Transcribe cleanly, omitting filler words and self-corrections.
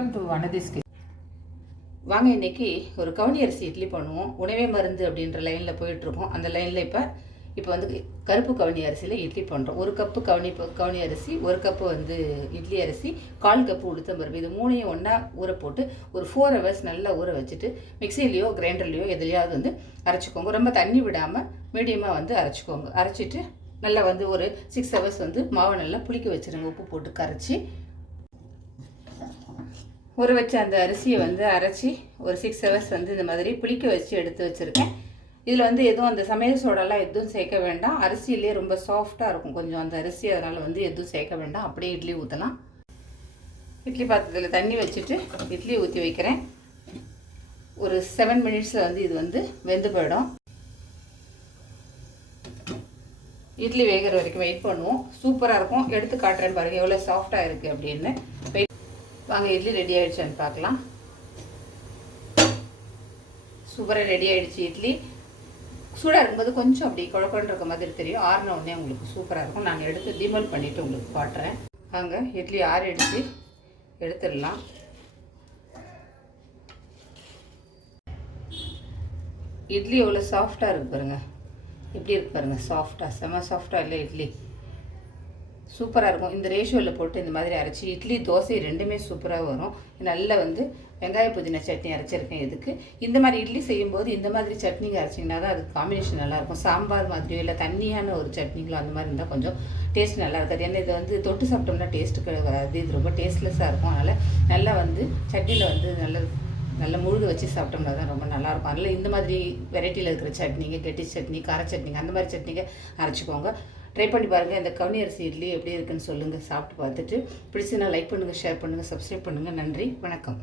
Welcome to அனதிஸ் kitchen. வாங்க இன்னைக்கு ஒரு கவுனி அரிசி இட்லி பண்ணுவோம். உணவே மருந்து அப்படின்ற லைனில் போயிட்டுருக்கோம். அந்த லைனில் இப்போ வந்து கருப்பு கவுனி அரிசியில் இட்லி பண்ணுறோம். ஒரு கப்பு கவுனி அரிசி, ஒரு கப்பு வந்து இட்லி அரிசி, 1/4 கப்பு உளுத்தம்பருப்பு, இது மூணையும் ஒன்றா ஊற போட்டு ஒரு 4 hours நல்லா ஊற வச்சுட்டு மிக்சிலையோ கிரைண்டர்லையோ எதுலையாவது வந்து அரைச்சிக்கோங்க. ரொம்ப தண்ணி விடாமல் மீடியமாக வந்து அரைச்சிக்கோங்க. அரைச்சிட்டு நல்லா வந்து ஒரு 6 hours வந்து மாவை நல்லா புளிக்க வச்சுருங்க. உப்பு போட்டு கரைச்சி ஊற வச்ச அந்த அரிசியை வந்து அரைச்சி ஒரு 6 hours வந்து இந்த மாதிரி புளிக்க வச்சு எடுத்து வச்சுருக்கேன். இதில் வந்து எதுவும் அந்த சமையல் சோடாலாம் எதுவும் சேர்க்க வேண்டாம். அரிசியிலே ரொம்ப சாஃப்டாக இருக்கும் கொஞ்சம் அந்த அரிசி, அதனால் வந்து எதுவும் சேர்க்க வேண்டாம். அப்படியே இட்லி ஊற்றலாம். இட்லி பாத்திரத்தில் தண்ணி வச்சுட்டு இட்லி ஊற்றி வைக்கிறேன். ஒரு 7 minutesல வந்து இது வந்து வெந்து போயிடும். இட்லி வேகிற வரைக்கும் வெயிட் பண்ணுவோம். சூப்பராக இருக்கும். எடுத்து காட்டுறேன்னு பாருங்கள் எவ்வளோ சாஃப்டாக இருக்குது அப்படின்னு. வாங்க இட்லி ரெடி ஆகிடுச்சான்னு பார்க்கலாம். சூப்பராக ரெடி ஆகிடுச்சு. இட்லி சூடாக இருக்கும்போது கொஞ்சம் அப்படி குழப்பன்னு இருக்க மாதிரி தெரியும். ஆறின உடனே உங்களுக்கு சூப்பராக இருக்கும். நான் எடுத்து டிமோல் பண்ணிவிட்டு உங்களுக்கு காட்டுறேன். வாங்க இட்லி ஆறிடுச்சு, எடுத்துடலாம். இட்லி எவ்வளோ சாஃப்டாக இருக்குது பாருங்கள். எப்படி இருக்குது பாருங்கள், சாஃப்டாக, செம்ம சாஃப்டாக இல்லை இட்லி. சூப்பராக இருக்கும். இந்த ரேஷியோவில் போட்டு இந்த மாதிரி அரைச்சி இட்லி தோசை ரெண்டுமே சூப்பராக வரும். நல்லா வந்து வெங்காய புதினா சட்னி அரைச்சிருக்கேன். இதுக்கு இந்த மாதிரி இட்லி செய்யும்போது இந்த மாதிரி சட்னிங்க அரைச்சிங்கன்னா தான் அதுக்கு காம்பினேஷன் நல்லாயிருக்கும். சாம்பார் மாதிரியோ இல்லை தண்ணியான ஒரு சட்னிங்களோ அந்த மாதிரி இருந்தால் கொஞ்சம் டேஸ்ட் நல்லா இருக்காது. ஏன்னா இதை வந்து தொட்டு சாப்பிட்டோம்னா டேஸ்ட்டுக்கு வராது. இது ரொம்ப டேஸ்ட்லெஸ்ஸாக இருக்கும். அதனால் நல்லா வந்து சட்னியில் வந்து நல்லா முழுக வச்சு சாப்பிட்டோம்னா தான் ரொம்ப நல்லாயிருக்கும். அதில் இந்த மாதிரி வெரைட்டியில் இருக்கிற சட்னிங்க, கெட்டி சட்னி, கார சட்னிங்க, அந்த மாதிரி சட்னிங்க அரைச்சிக்கோங்க. ட்ரை பண்ணி பாருங்கள். இந்த கவுனி அரிசி இட்லி எப்படி இருக்குன்னு சொல்லுங்கள். சாப்பிட்டு பார்த்துட்டு பிடிச்சுன்னா லைக் பண்ணுங்கள், ஷேர் பண்ணுங்கள், சப்ஸ்கிரைப் பண்ணுங்கள். நன்றி, வணக்கம்.